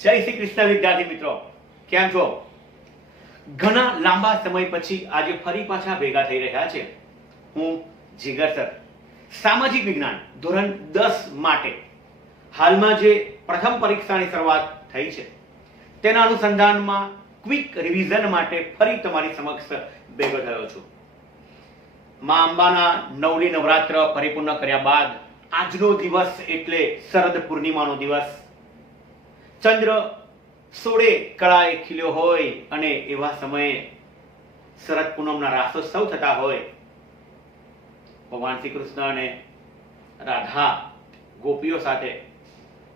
જય શ્રી કૃષ્ણ વિદ્યાર્થી મિત્રો, કેમ છો? ઘણા લાંબા સમય પછી આજે ફરી પાછા ભેગા થઈ રહ્યા છે. હું જીગર સર સામાજિક વિજ્ઞાન ધોરણ 10 માટે હાલમાં જે પ્રથમ પરીક્ષાની શરૂઆત થઈ છે તેના અનુસંધાનમાં ક્વિક રિવિઝન માટે ફરી તમારી સમક્ષ ભેગો થયો છું. મા અંબાના નવલી નવરાત્ર પરિપૂર્ણ કર્યા બાદ આજનો દિવસ એટલે શરદ પૂર્ણિમાનો દિવસ. ચંદ્ર સોળે કળાએ ખીલ્યો હોય અને એવા સમયે શરદ પૂનમના રાસોત્સવ થતા હોય. ભગવાન શ્રી કૃષ્ણ અને રાધા ગોપીઓ સાથે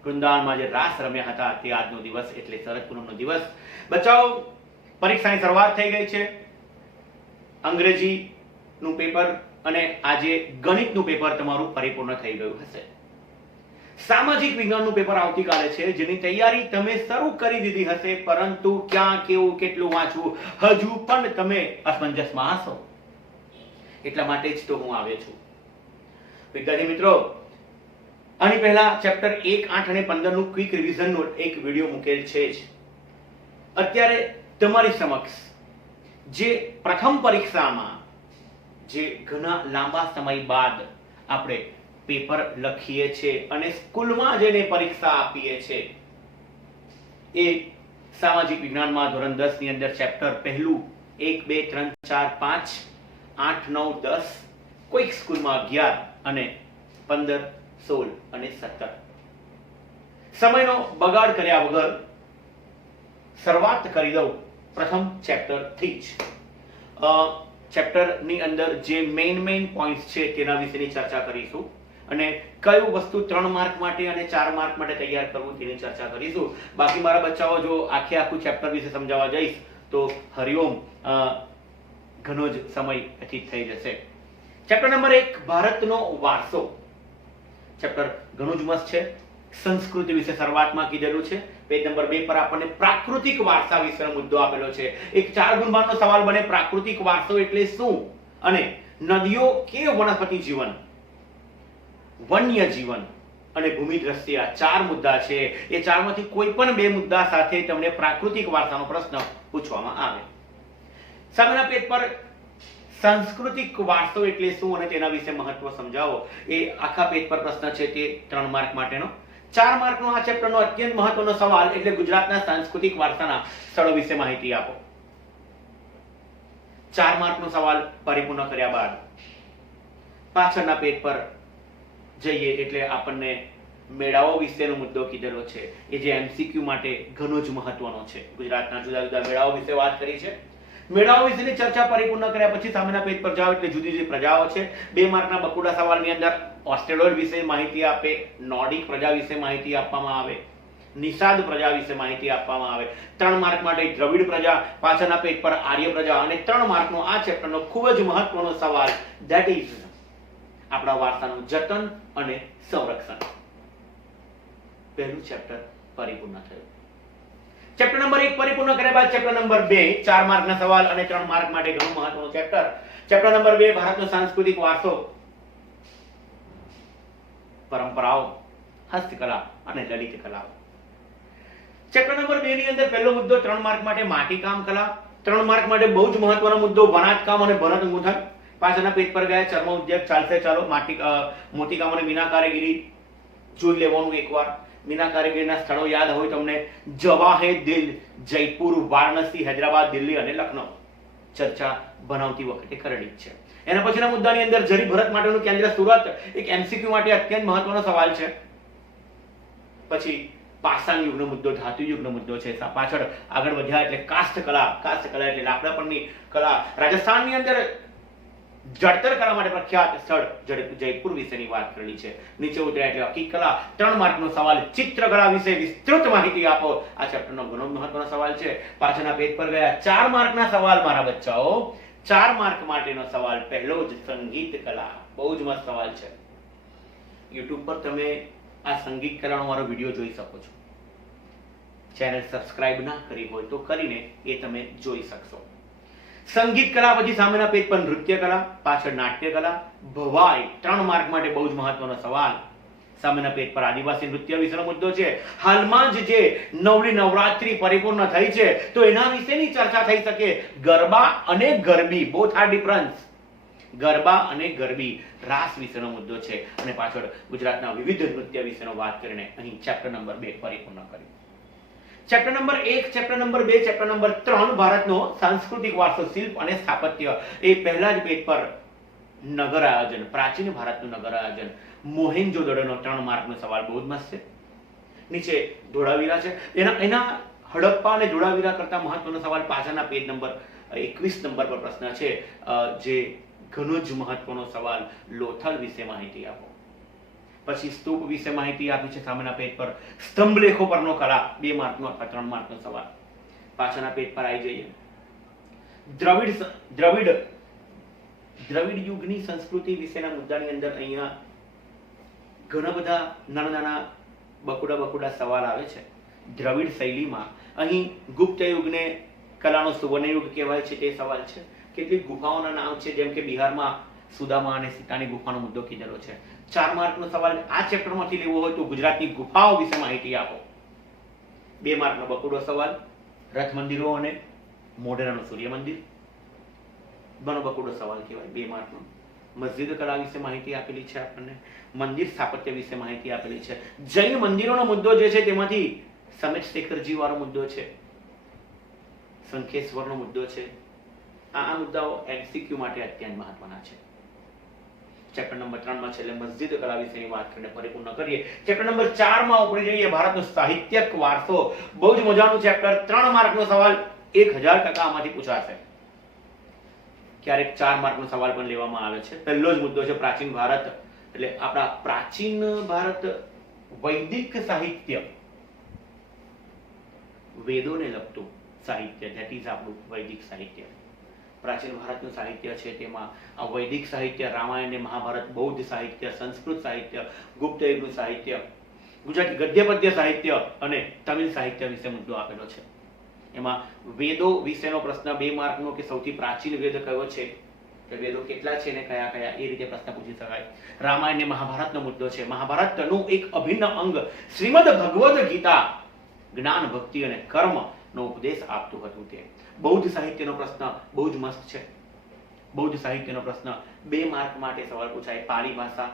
વૃંદાવનમાં જે રાસ રમ્યા હતા તે આજનો દિવસ એટલે શરદ પૂનમનો દિવસ. બચ્ચાઓ, પરીક્ષાની શરૂઆત થઈ ગઈ છે. અંગ્રેજીનું પેપર અને આજે ગણિતનું પેપર તમારું પરિપૂર્ણ થઈ ગયું હશે. સામાજિક વિજ્ઞાનનું પેપર આવતીકાલે છે, જેની તૈયારી તમે શરૂ કરી દીધી હશે, પરંતુ ક્યાં, કેવું, કેટલું વાંચવું હજુ પણ તમે અસમંજસમાં હશો. એટલા માટે જ તો હું આવ્યો છું. વિદ્યાર્થી મિત્રો, આની પહેલા ચેપ્ટર 1, 8 અને 15 નું ક્વિક રિવિઝનનો એક વિડીયો મૂકેલ છે જ. અત્યારે તમારી સમક્ષ જે પ્રથમ પરીક્ષામાં જે ઘણા લાંબા સમય બાદ આપણે પેપર લખીએ છીએ અને સ્કૂલમાં જઈને પરીક્ષા આપીએ છીએ, એ સામાજિક વિજ્ઞાનમાં ધોરણ 10 ની અંદર ચેપ્ટર પહેલું 1, 2, 3, 4, 5, 8, 9, 10, કોઈક સ્કૂલમાં 11 અને 15, 16 અને 17. સમયનો બગાડ કર્યા વગર શરૂઆત કરી દઉં પ્રથમ ચેપ્ટર થી જ. ચેપ્ટરની અંદર જે મેઇન પોઈન્ટ્સ છે તેના વિશેની ચર્ચા કરીશું અને કયું વસ્તુ 3 માર્ક માટે અને 4 માર્ક માટે તૈયાર કરવું તેની ચર્ચા કરીશું. બાકી મારા બચ્ચાઓ, જો આખું ચેપ્ટર વિશે સમજાવવા જઈશ તો હરિઓમ ઘણો જ સમય વ્યતીત થઈ જશે. ચેપ્ટર નંબર 1, ભારતનો વારસો. ચેપ્ટર ઘણું જ મસ્ત છે. સંસ્કૃતિ વિશે શરૂઆતમાં કીધેલું છે. પેજ નંબર 2 પર આપણને પ્રાકૃતિક વારસા વિશેનો મુદ્દો આપેલો છે. એક 4 ગુણબારનો સવાલ બને, પ્રાકૃતિક વારસો એટલે શું અને નદીઓ કે વનસ્પતિ જીવન, વન્ય જીવન અને ભૂમિ દ્રષ્ટિ, આ 4 મુદ્દા છે. એ 4 માંથી કોઈ પણ 2 મુદ્દા સાથે તમને પ્રાકૃતિક વારસાનો પ્રશ્ન પૂછવામાં આવે. સામેના પેજ પર સાંસ્કૃતિક વારસો એટલે શું અને તેના વિશે મહત્વ સમજાવો, એ આખા પેજ પર પ્રશ્ન છે. તે 3 માર્ક માટેનો. 4 માર્કનો આ ચેપ્ટરનો અત્યંત મહત્વનો સવાલ એટલે ગુજરાતના સાંસ્કૃતિક વારસાના સ્થળો વિશે માહિતી આપો. 4 માર્કનો સવાલ પરિપૂર્ણ કર્યા બાદ પાછળના પેજ પર જઈએ એટલે આપણને મેળાઓ વિશેનો મુદ્દો કીધેલો છે, એ જે એમસીક્યુ માટે ઘણો જ મહત્વનો છે. ગુજરાતના જુદા જુદા મેળાઓ વિશે વાત કરી છે. મેળાઓ વિશેની ચર્ચા પરિપૂર્ણ કર્યા પછી સામેના પેજ પર જાઓ એટલે જુદી જુદી પ્રજાઓ છે. 2 માર્કના બકુડા સવાલની અંદર ઓસ્ટ્રેલોઇડ વિશે માહિતી આપે, નોર્ડિક પ્રજા વિશે માહિતી આપવામાં આવે, નિષાદ પ્રજા વિશે માહિતી આપવામાં આવે. 3 માર્ક માટે દ્રવિડ પ્રજા, પાછળના પેજ પર આર્ય પ્રજા અને 3 માર્કનો આ ચેપ્ટરનો ખૂબ જ મહત્વનો સવાલ, ધેટ ઇઝ આપણા વારસાનું જતન અને સંરક્ષણ. પહેલું ચેપ્ટર પરિપૂર્ણ થયું. ચેપ્ટર નંબર 1 પરિપૂર્ણ કર્યા બાદ ચેપ્ટર નંબર 2, 4 માર્કના સવાલ અને 3 માર્ક માટે ઘણું મહત્વનું ચેપ્ટર. ચેપ્ટર નંબર 2, ભારતનો સાંસ્કૃતિક વારસો, પરંપરાઓ, હસ્તકલા અને લલિત કલા. ચેપ્ટર નંબર 2 ની અંદર પહેલો મુદ્દો 3 માર્ક માટે માટીકામ કલા. 3 માર્ક માટે બહુ જ મહત્વનો મુદ્દો વણાટકામ અને ભરત ગૂંથણ. પાછળના પેજ પર ગયા ચર્મ ઉદ્યોગ ચાલશે. ચાલો મોતીકામ અને મીના કારીગરી જોઈ લેવાનું એકવાર. મીના કારીગરીના સ્થળો યાદ હોય તમને, જવાહર દિલ, જયપુર, વારાણસી, હૈદરાબાદ, દિલ્હી અને લખનઉ. ચર્ચા બનાવતી વખતે કરેલી છે. એના પછીના મુદ્દાની અંદર જરી ભરત માટેનું કેન્દ્ર સુરત, એક એમસીક્યુ માટે અત્યંત મહત્વનો સવાલ છે. પછી પાષાણ યુગનો મુદ્દો, ધાતુ યુગનો મુદ્દો છે. પાછળ આગળ વધ્યા એટલે કાસ્ટ કલા એટલે લાકડા પરની કલા. રાજસ્થાનની અંદર જડતર કલા માટે પ્રખ્યાત સ્થળ જયપુર વિશેની વાત કરેલી છે. નીચે ઉતર્યા એટલે હકીકત કલા. 3 માર્કનો સવાલ, ચિત્રકલા વિશે વિસ્તૃત માહિતી આપો. આ ચેપ્ટરનો ઘણો મહત્વનો સવાલ છે. પાછળના પેજ પર ગયા 4 માર્કના સવાલ મારા બચ્ચાઓ. 4 માર્ક માટેનો સવાલ પહેલો જ સંગીત કલા. બહુ જ મસ્ત સવાલ છે. YouTube પર તમે આ સંગીત કલાનો મારો વિડીયો જોઈ શકો છો. ચેનલ સબસ્ક્રાઇબ ના કરી હોય તો કરીને એ તમે જોઈ શકશો. સંગીત કલા પછી સામેના પેજ પર નૃત્ય કલા, પાછળ નાટ્ય કલા, ભવાઈ. 3 માર્ક માટે બહુ જ મહત્વનો સવાલ. સામેના પેજ પર આદિવાસી નૃત્ય વિશેનો મુદ્દો છે. હાલમાં જ જે નવલી નવરાત્રી પરિપૂર્ણ થઈ છે તો એના વિશેની ચર્ચા થઈ શકે. ગરબા અને ગરબી, બોથ આર ડિફરન્સ. ગરબા અને ગરબી રાસ વિશેનો મુદ્દો છે અને પાછળ ગુજરાતના વિવિધ નૃત્ય વિશેનો વાત કરીને અહીં ચેપ્ટર નંબર 2 પરિપૂર્ણ કર્યું. Chapter number 1, chapter number 2, chapter number 3 ભારતનો સાંસ્કૃતિક વારસો, શિલ્પ અને સ્થાપત્ય. એ પહેલા જ પેજ પર નગર આયોજન, પ્રાચીન ભારતનું નગર આયોજન, મોહેન્જો-દડોનો 3 માર્કનો સવાલ બહુ જ મસ્ત છે. નીચે ધોળાવીરા છે, એના હડપ્પા અને ધોળાવીરા કરતા મહત્વનો સવાલ પાછળના પેજ નંબર 21 નંબર પર પ્રશ્ન છે, જે ઘણો જ મહત્વનો સવાલ, લોથલ વિશે માહિતી આપો. પછી સ્તૂપ વિશે માહિતી આપી છે સામેના પેજ પર. સ્તંભ લેખો પરનો કલા, 2 માર્કનો અથવા 3 માર્કનો સવાલ. પાછળના પેજ પર આવી જઈએ. દ્રવિડ યુગની સંસ્કૃતિ વિશેના મુદ્દાની અંદર અહીંયા ઘણા બધા નાના નાના બકુડા સવાલ આવે છે. દ્રવિડ શૈલીમાં અહીં ગુપ્ત યુગને કલાનો સુવર્ણ યુગ કહેવાય છે તે સવાલ છે. કેટલીક ગુફાઓના નામ છે, જેમ કે બિહારમાં સુદામા અને સીતાની ગુફાનો મુદ્દો કીધેલો છે. 4 માર્કનો સવાલ આ ચેપ્ટરમાંથી લેવો હોય તો ગુજરાતની ગુફાઓ વિશે માહિતી આપો. 2 માર્કનો બકુડો સવાલ, રથ મંદિરો અને મોઢેરાનું સૂર્ય મંદિર, ઘણો બકુડો સવાલ કહેવાય. 2 માર્કનો. મસ્જિદ કલા વિશે માહિતી આપેલી છે આપણને. મંદિર સ્થાપત્ય વિશે માહિતી આપેલી છે. જૈન મંદિરોનો મુદ્દો જે છે તેમાંથી સમેત શેખરજી વાળો મુદ્દો છે, શંખેશ્વરનો મુદ્દો છે. આ મુદ્દાઓ એમસીક્યુ માટે અત્યંત મહત્વના છે. ચેપ્ટર નંબર 3 માં છેલ્લે મસ્જિદ કલા વિશેની વાત કરીને પરિપૂર્ણ કરીએ. ચેપ્ટર નંબર 4 માં ઉપડી જઈએ, ભારતનો સાહિત્યિક વારસો. બહુ જ મજાનું ચેપ્ટર. 3 માર્કનો સવાલ 1000% આમાંથી પૂછાશે. ક્યારેક 4 માર્કનો સવાલ પણ લેવામાં આવે છે. પહેલો જ મુદ્દો છે પ્રાચીન ભારત, એટલે આપણા પ્રાચીન ભારત વૈદિક સાહિત્ય, વેદોને લગતું સાહિત્ય, ધેટ ઇઝ આપણું વૈદિક સાહિત્ય. પ્રાચીન ભારતનું સાહિત્ય છે તેમાં આ વૈદિક સાહિત્ય, રામાયણ અને મહાભારત, બૌદ્ધ સાહિત્ય, સંસ્કૃત સાહિત્ય, ગુપ્ત યુગનું સાહિત્ય, ગુજરાતી ગદ્ય પદ્ય સાહિત્ય અને તમિલ સાહિત્ય વિશે મુદ્દો આપેલો છે. એમાં વેદો વિશેનો પ્રશ્ન 2 માર્કનો કે સૌથી પ્રાચીન વેદ કયો છે, કે વેદો કેટલા છે ને કયા કયા, એ રીતે પ્રશ્ન પૂછી શકાય. રામાયણ અને મહાભારતનો મુદ્દો છે. મહાભારતનું એક અભિન્ન અંગ શ્રીમદ ભગવદ ગીતા જ્ઞાન, ભક્તિ અને કર્મનો ઉપદેશ આપતું હતું. તે બૌદ્ધ સાહિત્યનો પ્રશ્ન બહુ જ મસ્ત છે. બૌદ્ધ સાહિત્યનો પ્રશ્ન 2 માર્ક માટે સવાલ પૂછાય. પાલી ભાષા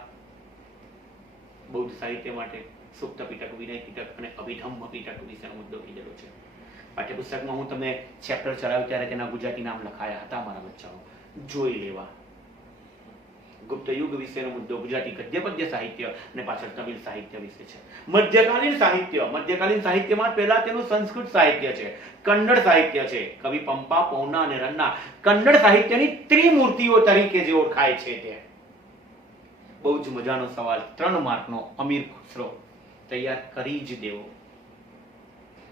બૌદ્ધ સાહિત્ય માટે, સુપ્ત પીટક, વિનય પીટક અને અભિધમ્મ પીટક વિશેનો મુદ્દો કીધેલો છે. પાઠ્યપુસ્તકમાં હું તમને ચેપ્ટર ચલાવ્યું ત્યારે તેના ગુજરાતી નામ લખાયા હતા મારા બચ્ચાઓ, જોઈ લેવા. ગુપ્ત યુગ વિશેનો મુદ્દો ગુજરાતી ગદ્ય પદ્ય સાહિત્ય અને પાછળ તમિલ સાહિત્ય વિશે છે. મધ્યકાલીન સાહિત્ય, મધ્યકાલીન સાહિત્યમાં પહેલા તેનું સંસ્કૃત સાહિત્ય છે, કન્નડ સાહિત્ય છે. કવિ પંપા, પૌના અને રન્ના કન્નડ સાહિત્યની ત્રિમૂર્તિઓ તરીકે જે ઓળખાય છે તે. બહુ જ મજાનો સવાલ, 3 માર્કનો. અમીર ખુસરો તૈયાર કરી જ દેવો.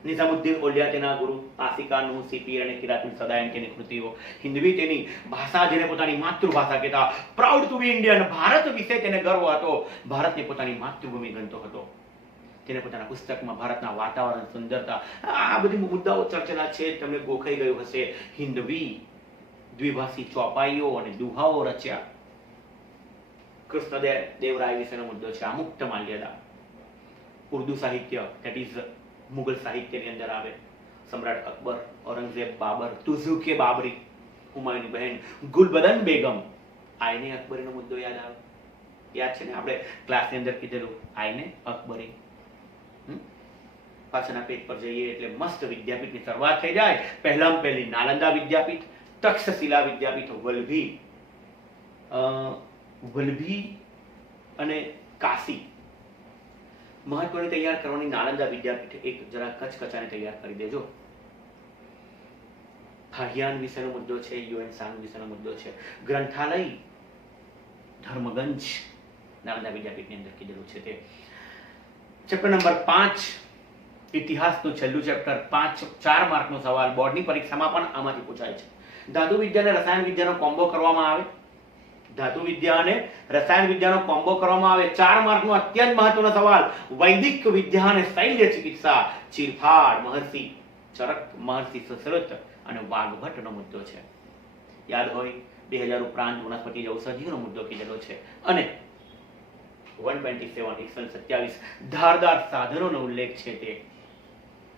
નિઝામુદ્દીન ઓલિયા તેના ગુરુ, આસિકાનું, સીપી અને કિરાતુલ સદાયન તેની કૃતિઓ, હિન્દવી તેની ભાષા, જેને પોતાની માતૃભાષા કહેતા, proud to be Indian, Bharat વિશે તેને ગર્વ હતો, ભારતને પોતાની માતૃભૂમિ ગણતો હતો. તેને પોતાના પુસ્તકમાં ભારતના વાતાવરણ, સુંદરતા, આ બધી મુદ્દાઓ ચર્ચેલા છે. તમને ગોખાઈ ગયું હશે. હિન્દવી દ્વિભાષી ચોપાઈઓ અને દુહાઓ રચ્યા. કૃષ્ણદેવરાય વિશેનો મુદ્દો છે. આમુક્ત માલ્યદા. ઉર્દુ સાહિત્ય, ધેટ ઇઝ મુગલ સાહિત્યની અંદર આવે. સમ્રાટ અકબર, ઔરંગઝેબ, બાબર, તુઝુકે બાબરી, હુમાયુની બહેન ગુલબદન બેગમ. આઈને અકબરીનો મુદ્દો યાદ આવે? યાદ છે ને, આપણે ક્લાસની અંદર કીધેલું આઈને અકબરી. પાછળના પેજ પર જઈએ એટલે મસ્ત વિદ્યાપીઠની શરૂઆત થઈ જાય. પહેલામાં પહેલી નાલંદા વિદ્યાપીઠ, તક્ષશિલા વિદ્યાપીઠ, વલ્લભી અને કાશી. મહત્વની તૈયાર કરવાની નાલંદા વિદ્યાપીઠ એક જરા કચકચાને તૈયાર કરી દેજો. ફાહિયાન વિશેનો મુદ્દો છે, યુએન સાંગ વિશેનો મુદ્દો છે. ગ્રંથાલય ધર્મગંજ નાલંદા વિદ્યાપીઠની અંદર કીધેલું છે તે. ચેપ્ટર નંબર 5 ઇતિહાસનું છેલ્લું ચેપ્ટર, 4 માર્કનો સવાલ. બોર્ડની પરીક્ષામાં પણ આમાંથી પૂછાય છે. ધાતુ વિદ્યા અને રસાયણ વિદ્યાનો કોમ્બો કરવામાં આવે. ધાતુ વિદ્યા અને રસાયણ વિદ્યાનો કોમ્બો કરવામાં આવે. 4 માર્કનો અત્યંત મહત્વનો સવાલ. વૈદિક વિદ્યા અને શૈલ્ય ચિકિત્સા, ચીરફાડ, મહર્ષિ ચરક, મહર્ષિ સુશ્રુત અને વાઘભટ્ટનો મુદ્દો છે. યાદ હોય 2000 ઉપરાંત વનસ્પતિ ઔષધિઓનો મુદ્દો કીધેલો છે. અને 127 127 ધારદાર સાધનોનો ઉલ્લેખ છે તે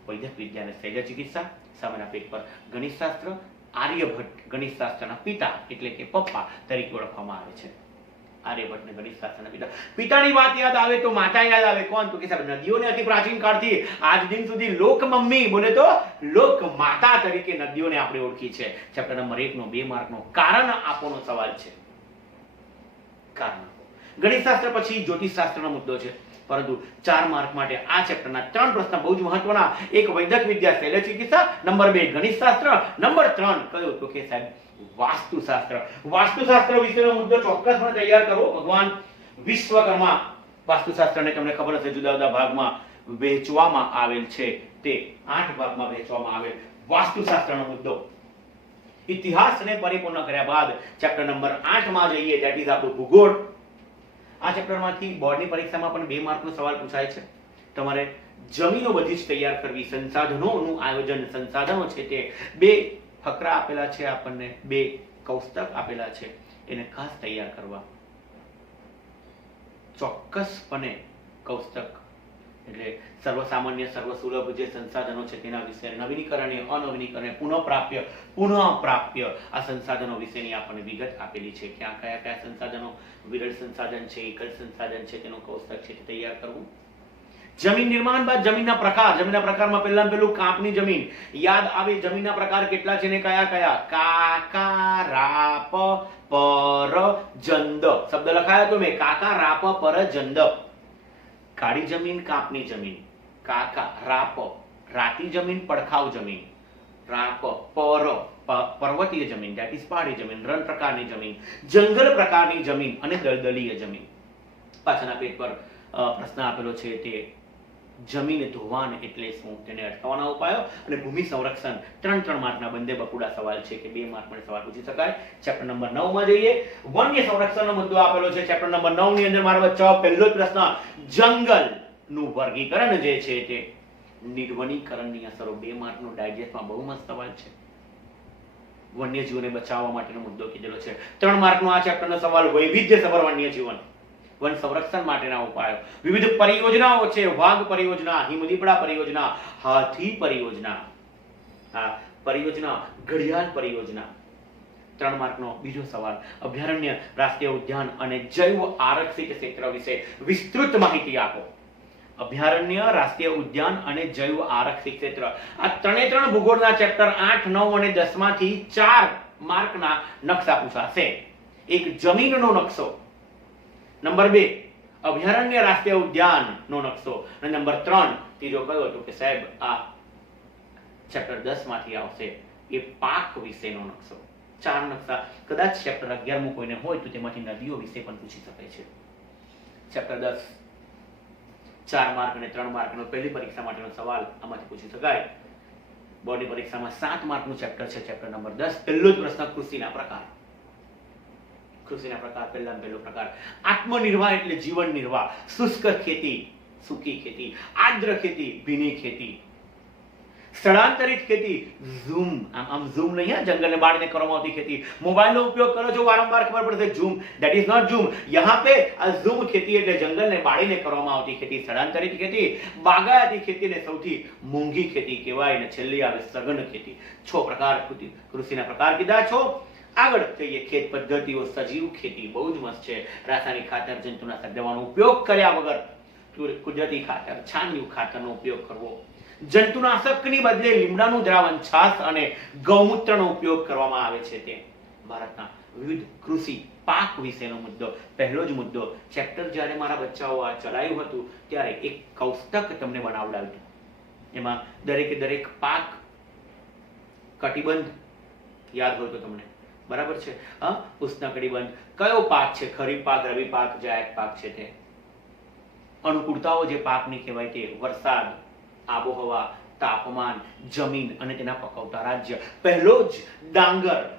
વૈદિક વિદ્યા અને શૈલ્ય ચિકિત્સા, સામેના પેજ પર ગણિતશાસ્ત્ર, આર્યભટ્ટ ગણિતશાસ્ત્રના પિતા એટલે કે પપ્પા તરીકે ઓળખવામાં આવે છે. આર્યભટ્ટને ગણિતશાસ્ત્રના પિતા. પિતાની વાત યાદ આવે તો માતા યાદ આવે. કોણ? તો કે સાહેબ નદીઓને અતિ પ્રાચીન કાળથી આજ દિન સુધી લોક મમ્મી બોલે તો લોક માતા તરીકે નદીઓને આપણે ઓળખી છે. ચેપ્ટર નંબર 1 નો 2 માર્કનો કારણ આપોનો સવાલ છે. કારણ ગણિતશાસ્ત્ર પછી જ્યોતિષશાસ્ત્રનો મુદ્દો છે, પરંતુ 4 માર્ક માટે આ ચેપ્ટરના 3 પ્રશ્ન બહુ જ મહત્વના. એક વૈદિક વિદ્યા શૈલ્ય ચિકિત્સા, નંબર 2 ગણિતશાસ્ત્ર, નંબર 3 કયો? તો કે સાહેબ વાસ્તુશાસ્ત્ર. વાસ્તુશાસ્ત્ર વિશેનો મુદ્દો ચોક્કસપણે તૈયાર કરવો. ભગવાન વિશ્વકર્મા વાસ્તુશાસ્ત્રને તમને ખબર હશે જુદા જુદા ભાગમાં વહેંચવામાં આવેલ છે. તે 8 ભાગમાં વહેંચવામાં આવેલ વાસ્તુશાસ્ત્રનો મુદ્દો. ઇતિહાસને પરિપૂર્ણ કર્યા બાદ ચેપ્ટર નંબર 8 માં જઈએ, ધેટ ઇઝ આપણું ભૂગોળ. આ ચેપ્ટરમાંથી બોર્ડની પરીક્ષામાં પણ 2 માર્કનો સવાલ પૂછાય છે. તમારે જમીનો બધી જ તૈયાર કરવી, સંસાધનોનું આયોજન, સંસાધનો છે તે 2 ફકરા આપેલા છે આપણને, 2 કૌષ્ટક આપેલા છે, એને ખાસ તૈયાર કરવા. ચોક્કસપણે કૌષ્ટક એટલે સર્વસામાન્ય સર્વસુલભ જે સંસાધનો છે તેના વિશે, નવીનીકરણીય, અનવીનીકરણીય, પુનઃપ્રાપ્ય આ સંસાધનો વિશેની આપણને વિગત આપેલી છે. ક્યાં કયા કયા સંસાધનો વિરલ સંસાધન છે, એકલ સંસાધન છે, તેનું કૌષ્ટક છે તે તૈયાર કરવું. જમીન નિર્માણ બાદ જમીનના પ્રકાર. જમીનના પ્રકારમાં પહેલું કાપની જમીન યાદ આવે. જમીનના પ્રકાર કેટલા છે ને કયા કયા? કાકા, રાપ, પર, જંદ. શબ્દ લખાયો તો મેં, કાકા, રાપ, પર, જંદ. કાળી જમીન, કાપની જમીન. કાકા, રાપ, રાતી જમીન, પડખાવ જમીન. રાપ, પર, પર્વતીય જમીન, ધેટ ઇઝ પહાડી જમીન. રણ પ્રકારની જમીન, જંગલ પ્રકારની જમીન અને દલદલીય જમીન. પાછળના પેજ પર પ્રશ્ન આપેલો છે તે જમીન ધોવાણ એટલે શું, તેને અટકાવવાના ઉપાયો અને ભૂમિ સંરક્ષણ. 3 માર્કના બંને બકુડા સવાલ છે કે 2 માર્ક માટે સવાલ પૂછી શકાય. ચેપ્ટર નંબર 9 માં જઈએ. વન્ય સંરક્ષણનો મુદ્દો આપેલો છે ચેપ્ટર નંબર 9 ની અંદર. મારા બચ્ચા પહેલો જ પ્રશ્ન, જંગલનું વર્ગીકરણ જે છે તે નિર્વનીકરણની અસરો. 2 માર્કનો ડાયજેસ્ટમાં બહુ મસ્ત સવાલ છે. વન્યજીવોને બચાવવા માટેનો મુદ્દો કીધેલો છે. 3 માર્કનો આ ચેપ્ટરનો સવાલ, વૈવિધ્યસભર વન્યજીવન, વન સંરક્ષણ માટેના ઉપાયો. વિવિધ પરિયોજનાઓ છે, વાઘ પરિયોજના, હિમદીપડા પરિયોજના, હાથી પરિયોજના, ઘડિયાળ પરિયોજના. 3 માર્કનો બીજો સવાલ, અભયારણ્ય, રાષ્ટ્રીય ઉદ્યાન અને જૈવ આરક્ષિત ક્ષેત્ર વિશે વિસ્તૃત માહિતી આપો. અભયારણ્ય, રાષ્ટ્રીય ઉદ્યાન અને જૈવ આરક્ષિત ક્ષેત્ર. આ 3 ભૂગોળના ચેપ્ટર 8, 9 અને 10 માંથી 4 માર્કના નકશા પૂછાશે. એક જમીનનો નકશો, નંબર 2 અભયારણ્ય રાષ્ટ્રીય ઉદ્યાનનો નકશો, અને નંબર 3 ત્રીજો કયો હતો કે સાહેબ આ ચેપ્ટર 10 માંથી આવશે એ પાક વિશેનો નકશો. 4 નકશા. કદાચ ચેપ્ટર 11 કોઈને હોય તો તેમાંથી નદીઓ વિશે પણ પૂછી શકાય છે. ચેપ્ટર 10 4 માર્ક અને 3 માર્કનો પહેલી પરીક્ષા માટેનો સવાલ આમાંથી પૂછી શકાય. બોર્ડની પરીક્ષામાં 7 માર્કનું ચેપ્ટર છે, ચેપ્ટર નંબર 10. પહેલો જ પ્રશ્ન, કૃષિના પ્રકાર. કૃષિના પ્રકાર, પહેલો પ્રકાર આત્મનિર્વાહ એટલે જીવન નિર્વાહ. શુષ્ક ખેતી, સૂકી ખેતી. આર્દ્ર ખેતી, ભીની ખેતી. સ્થળાંતરિત ખેતી, ઝૂમ, આમ ઝૂમ નહીં, જંગલને બાળીને કરવામાં આવતી ખેતી. મોબાઈલનો ઉપયોગ કરો છો વારંવાર, ખબર પડશે jhum, that is not zoom. યહાં પે આ ઝૂમ ખેતી એટલે જંગલને બાળીને કરવામાં આવતી ખેતી. સ્થળાંતરિત ખેતી, બાગાયતી ખેતીને સૌથી મોંઘી ખેતી કહેવાય. અને છેલ્લી આવે સઘન ખેતી. 6 પ્રકાર કૃષિના પ્રકાર કીધા છો. આગળ જઈએ, ખેત પદ્ધતિઓ. સજીવ ખેતી બહુ જ મસ્ત છે. રાસાયણિક ખાતર, જંતુનાશક દવાનો ઉપયોગ કર્યા વગર કુદરતી ખાતર, છાણિયું ખાતરનો ઉપયોગ કરવો. જંતુનાશકની બદલે લીમડાનું દ્રાવણ, છાશ અને ગૌમૂત્રનો ઉપયોગ કરવામાં આવે છે. તે ભારતના વિવિધ કૃષિ પાક વિશેનો મુદ્દો. પહેલો જ મુદ્દો, ચેપ્ટર જ્યારે મારા બચ્ચાઓ આ ચલાવ્યું હતું ત્યારે એક કૌષ્ટક તમને બનાવડાવ્યું. એમાં દરેક પાક કટિબંધ યાદ હોય તો તમને બરાબર છે. ઉષ્ણકટિબંધ કયો પાક છે, ખરીફ પાક, રવિ પાક, જાયદ પાક છે તે. અનુકૂળતાઓ જે પાકની કહેવાય તે વરસાદ, આબોહવા, તાપમાન, જમીન અને તેના પકવતા રાજ્ય. પહેલો જ ડાંગર.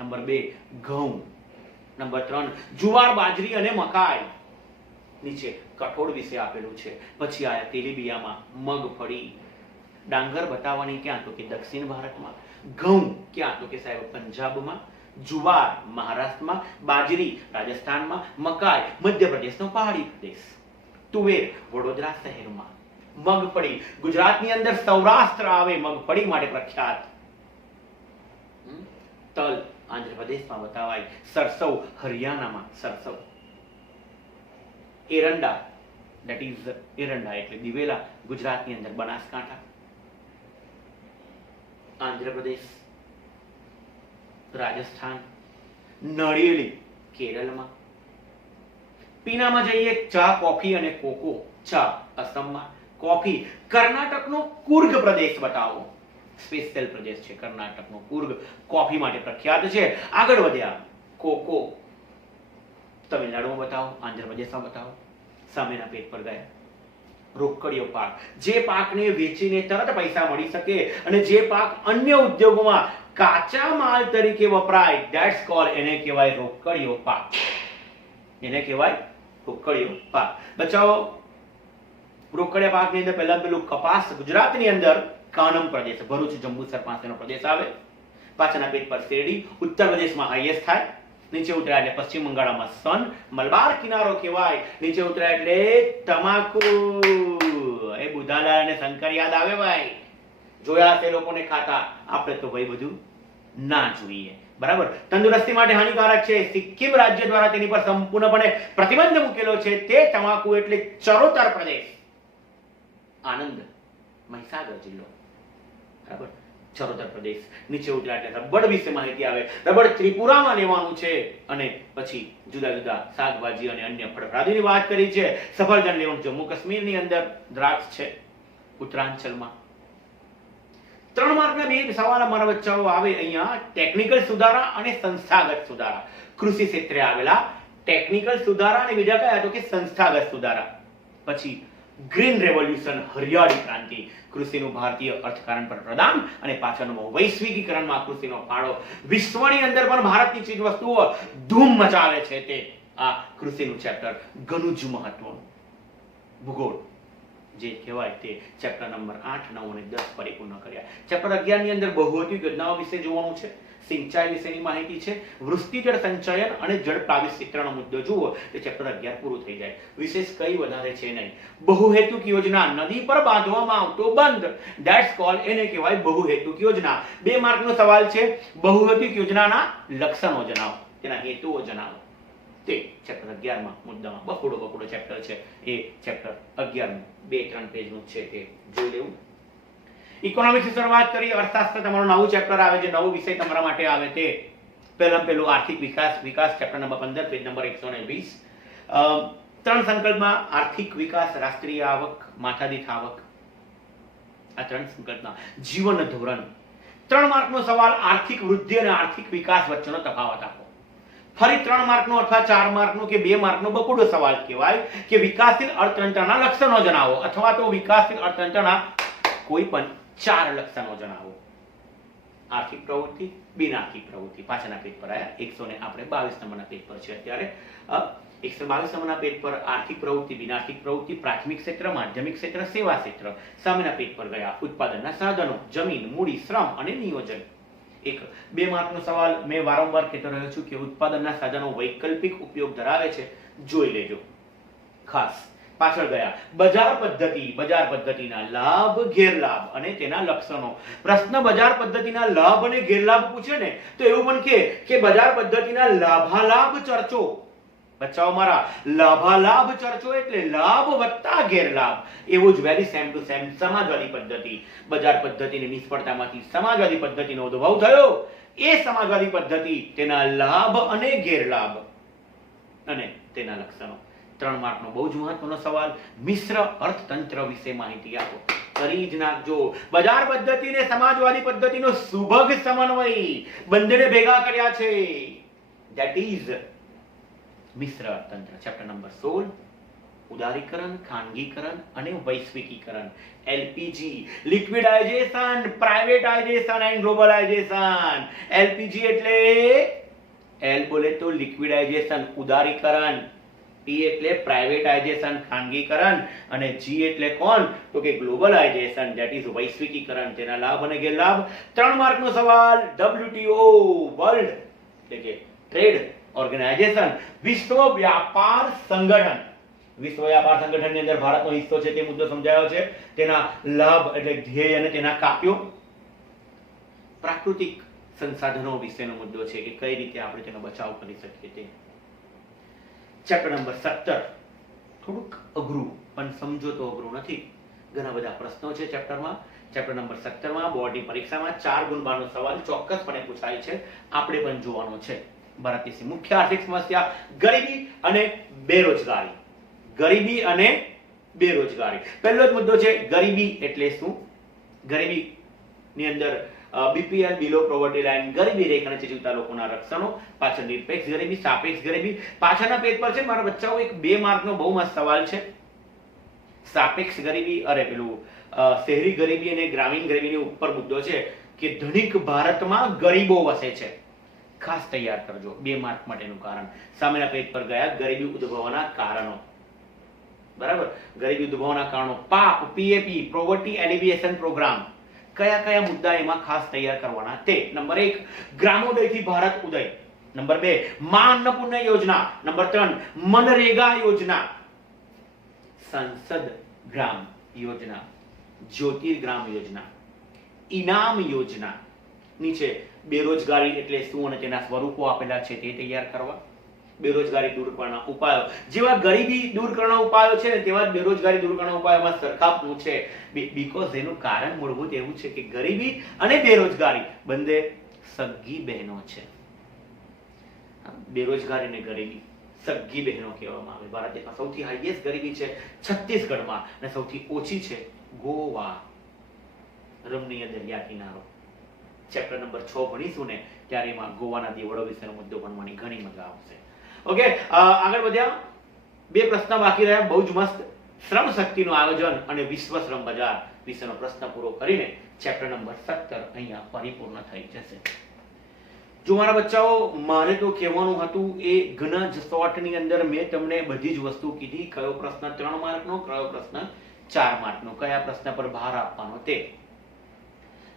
નંબર 2 ઘઉં. નંબર 3 જુવાર, બાજરી અને મકાઈ. નીચે કઠોળ વિશે આપેલું છે. પછી આયા તેલીબિયામાં મગફળી. ડાંગર બતાવવાની ક્યાં? તો કે દક્ષિણ ભારતમાં. ઘઉં ક્યાં? તો કે સાહેબ પંજાબમાં. જુવાર મહારાષ્ટ્રમાં, બાજરી રાજસ્થાનમાં, મકાઈ મધ્યપ્રદેશનો પહાડી પ્રદેશ, તુવેર વડોદરા શહેરમાં, મગફળી ગુજરાતની અંદર સૌરાષ્ટ્ર આવે મગફળી માટે પ્રખ્યાત, તલ આંધ્રપ્રદેશમાં બતાવાય, સરસવ હરિયાણામાં સરસવ, એરંડા that is એરંડા એટલે દિવેલા ગુજરાતની અંદર બનાસકાંઠા, આંધ્રપ્રદેશ, રાજસ્થાન, નળિયેલી કેરળમાં, પીણામાં જઈએ ચા કોફી અને કોકો, ચા અસમમાં, કોફી કર્ણાટકનો કુર્ગ પ્રદેશ બતાવો, સ્પેશિયલ પ્રદેશ છે કર્ણાટકનો કુર્ગ, કોફી માટે પ્રખ્યાત છે. આગળ વધ્યા, કોકો તમિલનાડુમાં બતાવો, આંધ્રપ્રદેશમાં બતાવો, સામેના પેજ પર ગયા. રોકડીયો પાક, જે પાકને વેચીને તરત પૈસા મળી શકે અને જે પાક અન્ય ઉદ્યોગોમાં કાચા માલ તરીકે વપરાય, ધેટ્સ કોલ્ડ, એને કહેવાય રોકડીયો પાક, એને કહેવાય રોકડીયો પાક. બચાવો રોકડિયા પાકની અંદર પહેલા પેલું કપાસ, ગુજરાતની અંદર કાનમ પ્રદેશ, ભરૂચ જંબુસર પાસેનો પ્રદેશ આવે. પાછળના પેજ પર શેરડી, ઉત્તર પ્રદેશમાં હાઈએસ્ટ થાય, નીચે ઉતર્યા એટલે પશ્ચિમ બંગાળમાં સન, મલબાર કિનારો કહેવાય, નીચે ઉતર્યા એટલે તમાકુ. એ બુધાલાલ અને શંકર યાદ આવે ભાઈ, જોયા છે લોકોને ખાતા, આપણે તો ભાઈ બધું ના જોઈએ. બરાબર, તંદુરસ્તી માટે હાનિકારક છે. સિક્કિમ રાજ્ય દ્વારા તેની પર સંપૂર્ણપણે પ્રતિબંધ મૂકેલો છે. તે તમાકુ એટલે ચરોતર પ્રદેશ, આનંદ મહીસાગર જિલ્લો. બરાબર, ચરોતર પ્રદેશ. નીચે ઉતર્યા એટલે રબડ વિશે માહિતી આવે. રબડ ત્રિપુરામાં લેવાનું છે અને પછી જુદા જુદા શાકભાજી અને અન્ય ફળફળાદીની વાત કરી છે. સફરજન લેવાનું જમ્મુ કાશ્મીરની અંદર, દ્રાક્ષ છે ઉત્તરાંચલમાં. 3 માર્કના બે સવાલ અમારા બચ્ચાઓ આવે અહીંયા. ટેકનિકલ સુધારા અને સંસ્થાગત સુધારા, કૃષિ ક્ષેત્રે આવેલા ટેકનિકલ સુધારા અને બીજા કયા તો કે સંસ્થાગત સુધારા. પછી ગ્રીન રેવોલ્યુશન, હરિયાળી ક્રાંતિ, કૃષિનું ભારતીય અર્થકારણ પર પ્રદાન અને પાછળનો વૈશ્વિકીકરણમાં કૃષિનો ફાળો. વિશ્વની અંદર પણ ભારતની ચીજ વસ્તુઓ ધૂમ મચાવે છે તે આ કૃષિનું ચેપ્ટર ઘણું જ મહત્વનું. ભૂગોળ જે કહેવાય તે ચેપ્ટર નંબર 8, 9 અને 10 પરિપૂર્ણ કર્યા. ચેપ્ટર 11 ની અંદર બહુહેતુક યોજનાઓ વિશે જોવાનું છે, સિંચાઈ વિશેની માહિતી છે, વૃષ્ટિજળ સંચયન અને જળ પ્લાવિત ક્ષેત્રનો મુદ્દો જુઓ તો ચેપ્ટર 11 પૂરું થઈ જાય. વિશેષ કઈ વધારે છે નહીં. બહુહેતુક યોજના, નદી પર બાંધવામાં આવતો બંધ, ધેટ્સ કોલ્ડ, એને કહેવાય બહુહેતુક યોજના. 2 માર્કનો સવાલ છે. બહુહેતુક યોજનાના લક્ષણો જણાવો, તેના હેતુઓ જણાવો. તે ચેપ્ટર 11 માં મુદ્દામાં બકુડો ચેપ્ટર છે. એ ચેપ્ટર 11 નું 2-3 પેજનું છે તે જોઈ લેવું. ઇકોનોમિક્સની શરૂઆત કરી. અર્થશાસ્ત્ર તમારું નવું ચેપ્ટર આવે, જે નવો વિષય તમારા માટે આવે તે પહેલું આર્થિક વિકાસ ચેપ્ટર નંબર 15 પેજ નંબર 120. 3 સંકલ્પમાં આર્થિક વિકાસ, રાષ્ટ્રીય આવક, માથાદીઠ આવક, આ 3 સંકલ્પના જીવન ધોરણ. 3 માર્કનો સવાલ, આર્થિક વૃદ્ધિ અને આર્થિક વિકાસ વચ્ચેનો તફાવત આપો. ફરી 3 માર્કનો અથવા 4 માર્કનો કે 2 માર્કનો બકુડો સવાલ કહેવાય કે વિકાસશીલ અર્થતંત્રના લક્ષણો જણાવો, અથવા તો વિકાસશીલ અર્થતંત્રના કોઈ પણ 4 લક્ષણો જણાવો. આર્થિક પ્રવૃત્તિ, બિનઆર્થિક પ્રવૃત્તિ. પાછળના પેજ પર આયા. 122 નંબરના પેજ પર છે અત્યારે. 122 નંબરના પેજ પર આર્થિક પ્રવૃત્તિ, બિનઆર્થિક પ્રવૃત્તિ, પ્રાથમિક ક્ષેત્ર, માધ્યમિક ક્ષેત્ર, સેવા ક્ષેત્ર. સામેના પેજ પર ગયા ઉત્પાદનના સાધનો, જમીન, મૂડી, શ્રમ અને નિયોજન. 2 માર્કનો સવાલ મેં વારંવાર કહેતો રહ્યો છું કે ઉત્પાદનના સાધનો વૈકલ્પિક ઉપયોગ ધરાવે છે, જોઈ લેજો ખાસ. પાછળ ગયા બજાર પદ્ધતિના લાભ, ગેરલાભ અને તેના લક્ષણો. પ્રશ્ન બજાર પદ્ધતિના લાભ અને ગેરલાભ પૂછે ને તો એવું પણ કે બજાર પદ્ધતિના લાભાલાભ ચર્ચો. બચ્ચાઓ મારા, લાભાલાભ ચર્ચો એટલે લાભ વત્તા ગેરલાભ. એવું જ વેરી સેમ ટુ સેમ સમાજવાદી પદ્ધતિ. બજાર પદ્ધતિની નિષ્ફળતામાંથી સમાજવાદી પદ્ધતિનો ઉદ્ભવ થયો. એ સમાજવાદી પદ્ધતિ, તેના લાભ અને ગેરલાભ અને તેના લક્ષણો. 3 માર્કનો બહુ જ મહત્વનો સવાલ, મિશ્ર અર્થતંત્ર વિશે માહિતી આપો. કરી જ નાખજો. બજાર પદ્ધતિ અને સમાજવાદી પદ્ધતિનો સુભગ સમન્વય, બંનેને ભેગા કર્યા છે. ધેટ ઇઝ મિશ્ર અર્થતંત્ર. ચેપ્ટર નંબર 16, ઉદારીકરણ, ખાનગીકરણ અને વૈશ્વિકીકરણ. LPG, liquidisation, privatisation and globalisation. LPG એટલે એલ બોલે તો લિક્વિડાઇઝેશન, ઉદારીકરણ, પી એટલે પ્રાઇવેટાઇઝેશન, ખાનગીકરણ, અને જી એટલે કોણ તો કે ગ્લોબલાઇઝેશન, ધેટ ઇઝ વૈશ્વિકીકરણ. તેના લાભ અને ગેરલાભ. 3 માર્કનો સવાલ, WTO વર્લ્ડ એટલે કે ટ્રેડ ઓર્ગેનાઇઝેશન, વિશ્વ વ્યાપાર સંગઠન. વિશ્વ વ્યાપાર સંગઠનની અંદર ભારતનો હિસ્સો છે તે મુદ્દો સમજાયો છે, તેના લાભ એટલે ધ્યેય અને તેના કાપ્યો. પ્રાકૃતિક સંસાધનો વિશેનો મુદ્દો છે કે કઈ રીતે આપણે તેનો બચાવ કરી શકીએ તે. ચેપ્ટર નંબર 17 થોડુંક અઘરું, પણ સમજો તો અઘરું નથી. ઘણા બધા પ્રશ્નો છે ચેપ્ટરમાં. ચેપ્ટર નંબર 17 માં બોર્ડની પરીક્ષામાં 4 ગુણબારનો સવાલ ચોક્કસપણે પૂછાય છે, આપણે પણ જોવાનો છે. ભારતની મુખ્ય આર્થિક સમસ્યા ગરીબી અને બેરોજગારી. ગરીબી અને બેરોજગારી. પહેલો જ મુદ્દો છે ગરીબી એટલે શું. ગરીબીની અંદર બીપીએલ, બિલો પોવર્ટી લાઇન, ગરીબી રેખા નીચે જીવતા લોકોના રક્ષણો, પાછળ નિરપેક્ષ ગરીબી, સાપેક્ષ ગરીબી. પાછળના પેજ પર છે મારા બચ્ચાઓ એક 2 માર્કનો બહુ મસ્ત સવાલ છે. સાપેક્ષ ગરીબી, અરે પેલું શહેરી ગરીબી અને ગ્રામીણ ગરીબીની ઉપર મુદ્દો છે કે ધનિક ભારતમાં ગરીબો વસે છે. ખાસ તૈયાર કરજો 2 માર્ક માટેનું કારણ. સામેના પેજ પર ગયા ગરીબી ઉદ્ભવવાના કારણો. બરાબર, ગરીબી ઉદ્ભવવાના કારણો, પાપ, પીએપી, પોવર્ટી એલિવિએશન પ્રોગ્રામ, કયા કયા મુદ્દા એમાં ખાસ તૈયાર કરવાના તે. નંબર 1 ગ્રામોદયથી ભારત ઉદય. નંબર 2 મા અન્નપૂર્ણા યોજના. નંબર 3 મનરેગા યોજના, સંસદ ગ્રામ યોજના, જ્યોતિર્ગ્રામ યોજના, ઇનામ યોજના. નીચે બેરોજગારી એટલે શું અને તેના સ્વરૂપો આપેલા છે તે તૈયાર કરવા. બેરોજગારી દૂર કરવાના ઉપાયો, જેવા ગરીબી દૂર કરવાના ઉપાયો છે ને તેવા જ બેરોજગારી દૂર કરવાના ઉપાયોમાં સરખાપણું છે. બીકોઝ એનું કારણ મૂળભૂત એવું છે કે ગરીબી અને બેરોજગારી બંને સગી બહેનો છે. બેરોજગારી અને ગરીબી સગી બહેનો કહેવામાં આવે. ભારત દેશમાં સૌથી હાઈએસ્ટ ગરીબી છે છત્તીસગઢમાં અને સૌથી ઓછી છે ગોવા. રમણીય દરિયા કિનારો. ચેપ્ટર નંબર 6 ભણીશું ને ત્યારે એમાં ગોવાના દેવળો વિશેનો મુદ્દો ભણવાની ઘણી મજા આવશે. ઓકે, આગળ વધ્યા. 2 પ્રશ્ન બાકી રહ્યા, બહુ જ મસ્ત. શ્રમ શક્તિનું આયોજન અને વિશ્વ શ્રમ બજાર વિશેનો પ્રશ્ન પૂરો કરીને ચેપ્ટર નંબર 17 અહીંયા પરિપૂર્ણ થઈ જશે. જો મારા બચ્ચાઓ, મારે તો કહેવાનું હતું એ ઘણા જ શોર્ટની અંદર મેં તમને બધી જ વસ્તુ કીધી. કયો પ્રશ્ન 3 માર્કનો, કયો પ્રશ્ન 4 માર્કનો, કયા પ્રશ્ન પર ભાર આપવાનો તે.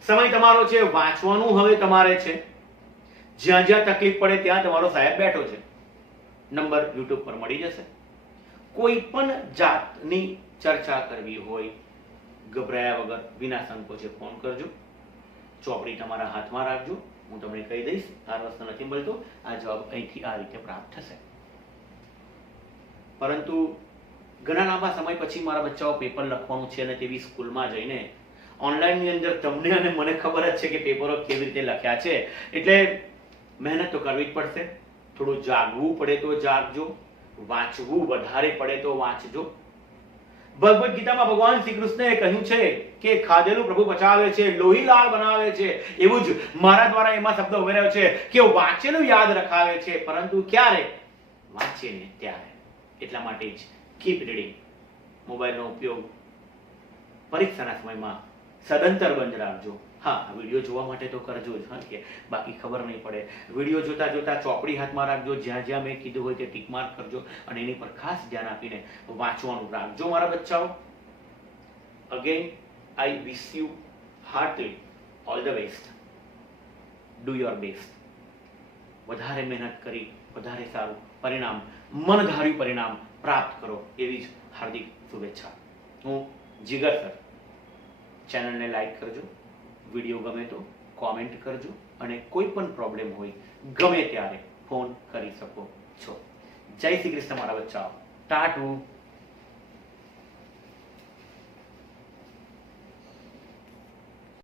સમય તમારો છે, વાંચવાનું હવે તમારે છે. જ્યાં જ્યાં તકલીફ પડે ત્યાં તમારો સાહેબ બેઠો છે. નંબર YouTube પર મળી જશે. કોઈ પણ જાતની ચર્ચા કરવી હોય ગભરાયા વગર વિના સંકોચે ફોન કરજો. ચોપડી તમારા હાથમાં રાખજો. હું તમને કહી દઈશ આ પ્રશ્ન નથી મળતો, આ જવાબ અહીંથી આ રીતે પ્રાપ્ત થશે. પરંતુ ઘણા લાંબા સમય પછી મારા બચ્ચાઓ પેપર લખવાનું છે અને તેવી સ્કૂલમાં જઈને ઓનલાઈનની અંદર તમને અને મને ખબર જ છે કે પેપરો કેવી રીતે લખ્યા છે, એટલે મહેનત તો કરવી જ પડશે. થોડું જાગવું પડે તો જાગજો, વાંચવું વધારે પડે તો વાંચજો. ભગવદ ગીતામાં ભગવાન શ્રી કૃષ્ણએ કહ્યું છે કે ખાધેલું પ્રભુ પચાવે છે, લોહી લાલ બનાવે છે. એવું જ મારા દ્વારા એમાં શબ્દ ઉમેર્યો છે કે વાંચેલું યાદ રખાવે છે, પરંતુ ક્યારે? વાંચીને ત્યારે. એટલા માટે જ કીપ રીડિંગ. મોબાઈલનો ઉપયોગ પરીક્ષાના સમયમાં સદંતર બંધ રાખજો. હા, વિડીયો જોવા માટે તો કરજો જ, હા, કે બાકી ખબર નહીં પડે. વિડીયો જોતા જોતા ચોપડી હાથમાં રાખજો. જ્યાં જ્યાં મેં કીધું હોય તે ટીક માર્ક કરજો અને એની પર ખાસ ધ્યાન આપીને વાંચવાનું રાખજો મારા બચ્ચાઓ. Again I wish you heartly all the best. Do your best. વધારે મહેનત કરી વધારે સારું પરિણામ, મનધાર્યું પરિણામ પ્રાપ્ત કરો એવી જ હાર્દિક શુભેચ્છા. હું જીગર સર. ચેનલને લાઈક કરજો, વિડીયો ગમે તો કોમેન્ટ કરજો અને કોઈ પણ પ્રોબ્લેમ હોય ગમે ત્યારે ફોન કરી શકો છો. જય શ્રી કૃષ્ણ મારા બચ્ચાઓ. ટાટુ.